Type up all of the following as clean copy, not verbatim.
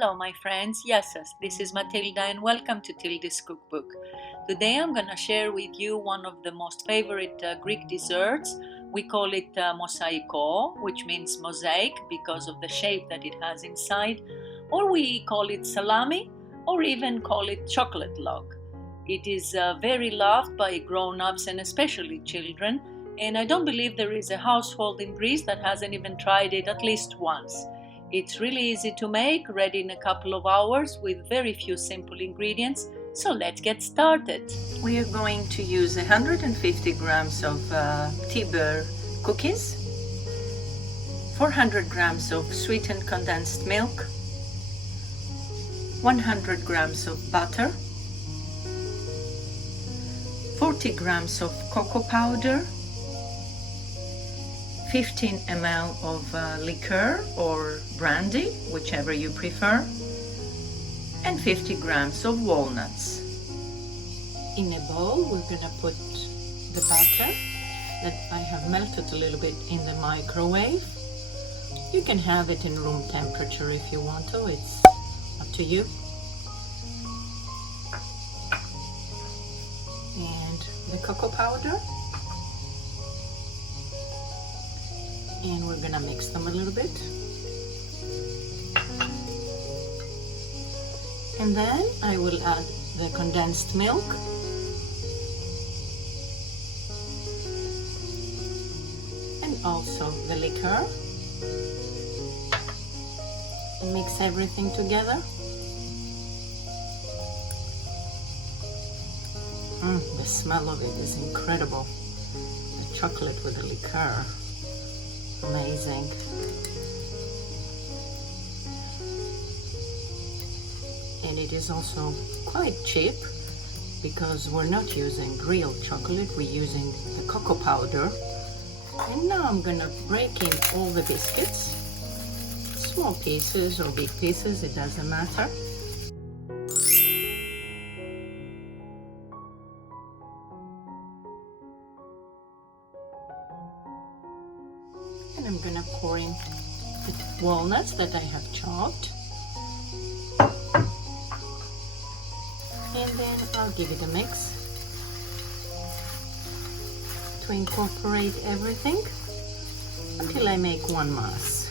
Hello my friends, yes, this is Matilda and welcome to Tilda's Cookbook. Today I'm gonna share with you one of the most favorite Greek desserts. We call it Mωσαiko, which means mosaic because of the shape that it has inside, or we call it salami, or even call it chocolate log. It is very loved by grown-ups and especially children, and I don't believe there is a household in Greece that hasn't even tried it at least once. It's really easy to make, ready in a couple of hours with very few simple ingredients, so let's get started. We are going to use 150 grams of Pτι Μπερ cookies, 400 grams of sweetened condensed milk, 100 grams of butter, 40 grams of cocoa powder, 15 ml of liqueur or brandy, whichever you prefer, and 50 grams of walnuts. In a bowl, we're gonna put the butter that I have melted a little bit in the microwave. You can have it in room temperature if you want to, it's up to you. And the cocoa powder. And we're gonna mix them a little bit. And then I will add the condensed milk. And also the liqueur. And mix everything together. The smell of it is incredible. The chocolate with the liqueur. Amazing. And it is also quite cheap because we're not using real chocolate, we're using the cocoa powder. And now I'm gonna break in all the biscuits, small pieces or big pieces, it doesn't matter. And I'm gonna pour in the walnuts that I have chopped. And then I'll give it a mix to incorporate everything until I make one mass.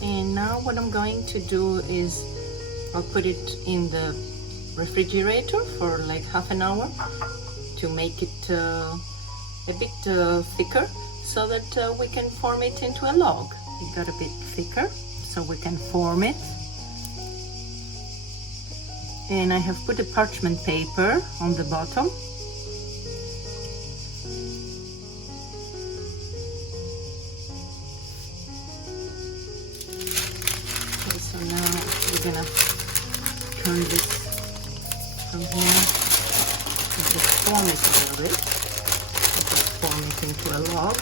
And now what I'm going to do is I'll put it in the refrigerator for like half an hour to make it a bit thicker so that we can form it into a log. It got a bit thicker so we can form it. And I have put a parchment paper on the bottom. Okay, so now we're gonna turn this from here and just form it a little bit. And just form it into a log.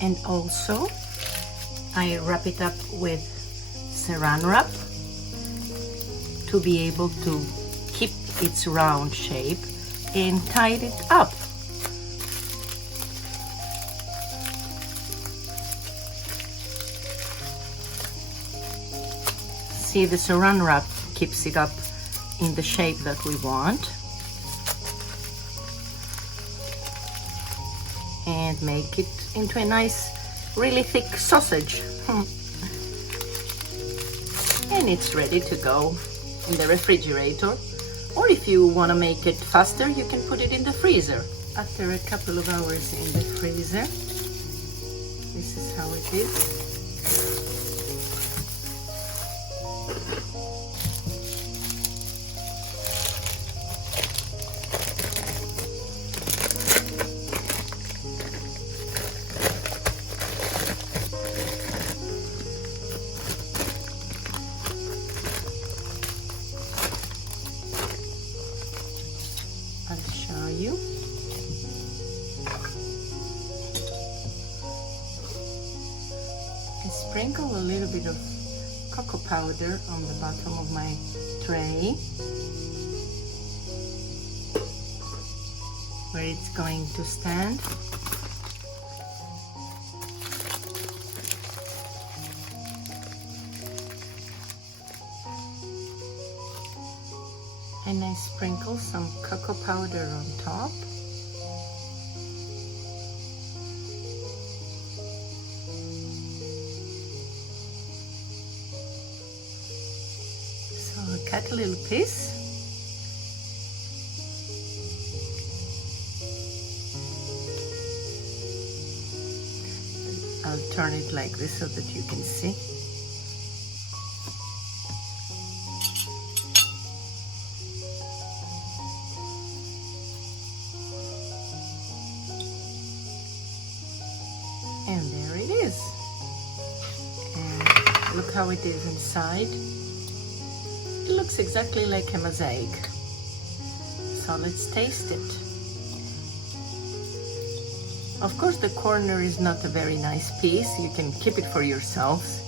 And also I wrap it up with saran wrap to be able to keep its round shape and tie it up. See, the saran wrap keeps it up in the shape that we want. And make it into a nice, really thick sausage. And it's ready to go in the refrigerator. Or if you want to make it faster, you can put it in the freezer. After a couple of hours in the freezer, this is how it is. show you. I sprinkle a little bit of cocoa powder on the bottom of my tray where it's going to stand. And I sprinkle some cocoa powder on top. So I cut a little piece. I'll turn it like this so that you can see. And there it is. And look how it is inside. It looks exactly like a mosaic. So let's taste it. Of course, the corner is not a very nice piece. You can keep it for yourselves,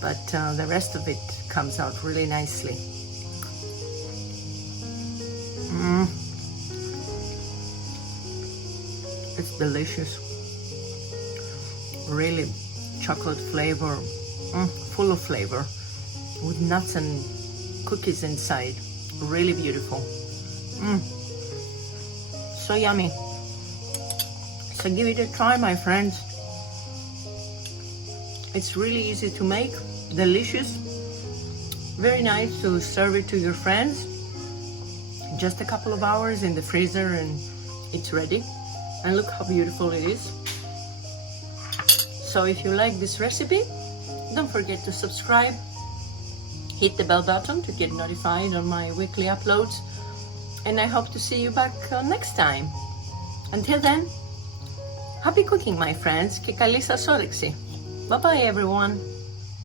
but the rest of it comes out really nicely. It's delicious. Really chocolate flavor, full of flavor, with nuts and cookies inside. Really beautiful. So yummy. So give it a try, my friends. It's really easy to make, delicious, very nice to serve it to your friends. Just a couple of hours in the freezer and it's ready. And look how beautiful it is. So if you like this recipe, don't forget to subscribe. Hit the bell button to get notified on my weekly uploads. And I hope to see you back next time. Until then, happy cooking, my friends, και καλή σας όρεξη. Bye bye, everyone.